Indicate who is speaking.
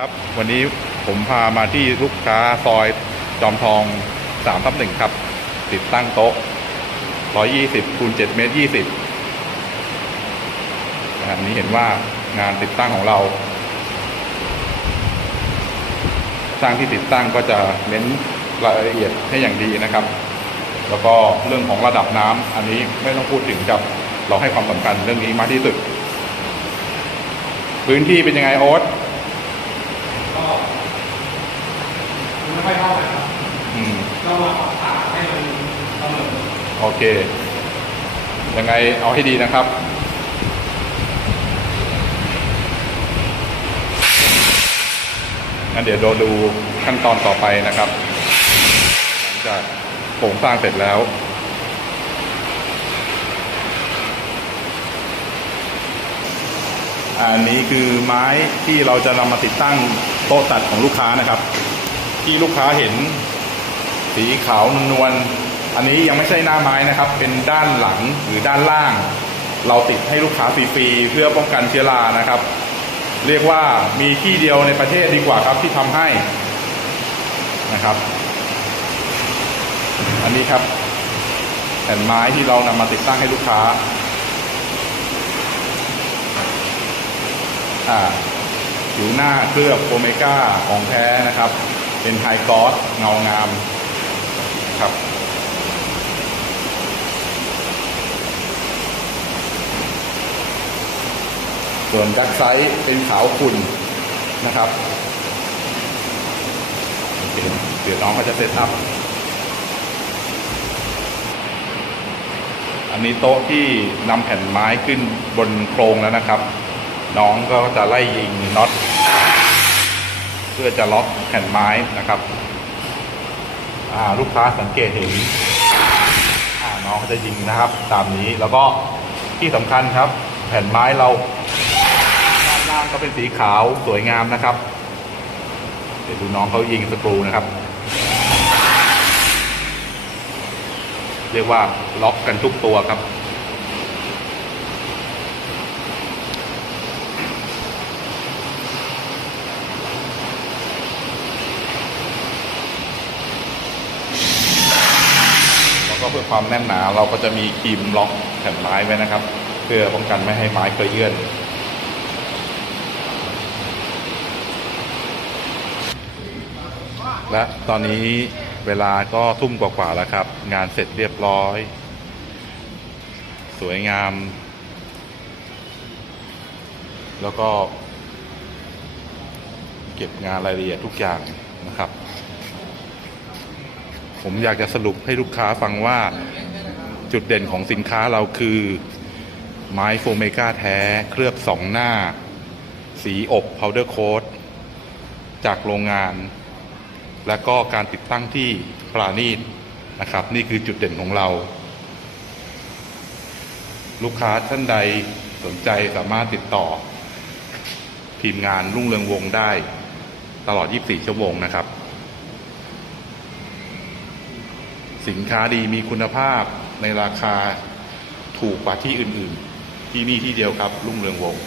Speaker 1: ครับ วันนี้ผมพามาที่ลูกค้าซอยจอมทอง3ทับหนึ่งครับ ติดตั้งโต๊ะ120คูณ7เมตร20นะครับนี้เห็นว่างานติดตั้งของเราช่างที่ติดตั้งก็จะเน้นรายละเอียดให้อย่างดีนะครับ แล้วก็เรื่องของระดับน้ำอันนี้ไม่ต้องพูดถึงครับ เราให้ความสำคัญเรื่องนี้มากที่สุด พื้นที่เป็นยังไงโอ๊ต
Speaker 2: ก็ไม่ ค่อยเท่ากันครับ
Speaker 1: อืม
Speaker 2: ระหว่างขาให้มันเสมอ
Speaker 1: โอเค ยังไงเอาให้ดีนะครับ งั้นเดี๋ยวเราดูขั้นตอนต่อไปนะครับ หลังจากโครงสร้างเสร็จแล้วอันนี้คือไม้ที่เราจะนำมาติดตั้งโต๊ะตัดของลูกค้านะครับ ที่ลูกค้าเห็น สีขาวนวลๆอันนี้ยังไม่ใช่หน้าไม้นะครับ เป็นด้านหลังหรือด้านล่าง เราติดให้ลูกค้าฟรีๆเพื่อป้องกันเชื้อรานะครับ เรียกว่ามีที่เดียวในประเทศดีกว่าครับที่ทำให้นะครับ อันนี้ครับ แผ่นไม้ที่เรานำมาติดตั้งให้ลูกค้าอ่าผิวหน้าเคลือบโอเมก้าของแท้นะครับ เป็นไฮกอสเงางามครับส่วนดักไซส์เป็นขาวขุ่นนะครับเเดี๋ยวน้องเขาจะเซตอัพ อันนี้โต๊ะที่นำแผ่นไม้ขึ้นบนโครงแล้วนะครับ น้องก็จะไล่ยิงน็อต เพื่อจะล็อกแผ่นไม้นะครับลูกค้าสังเกตเห็นน้องจะยิงนะครับ ตามนี้แล้วก็ที่สำคัญครับ แผ่นไม้เราด้านล่างก็เป็นสีขาวสวยงามนะครับ เดี๋ยวดูน้องเขายิงสกรูนะครับ เรียกว่าล็อกกันทุกตัวครับ แล้วก็ เพื่อความแน่นหนา เราก็จะมีครีมล็อกแผ่นไม้ไว้นะครับ เพื่อป้องกันไม่ให้ไม้เคยเยื่อนและตอนนี้เวลาก็ทุ่มกว่าๆแล้วครับ งานเสร็จเรียบร้อย สวยงาม แล้วก็ เก็บงานรายละเอียดทุกอย่างนะครับ ผมอยากจะสรุปให้ลูกค้าฟังว่าจุดเด่นของสินค้าเราคือ ไม้โฟเมกาแท้ เคลือบสองหน้า สีอบพาวเดอร์โค้ดจากโรงงาน และก็การติดตั้งที่ปราณีตนะครับ นี่คือจุดเด่นของเรา ลูกค้าท่านใดสนใจสามารถติดต่อ ทีมงานรุ่งเรืองวงได้ ตลอด 24 ชั่วโมงนะครับ สินค้าดีมีคุณภาพในราคาถูกกว่าที่อื่นๆ ที่นี่ที่เดียวครับรุ่งเรืองวงศ์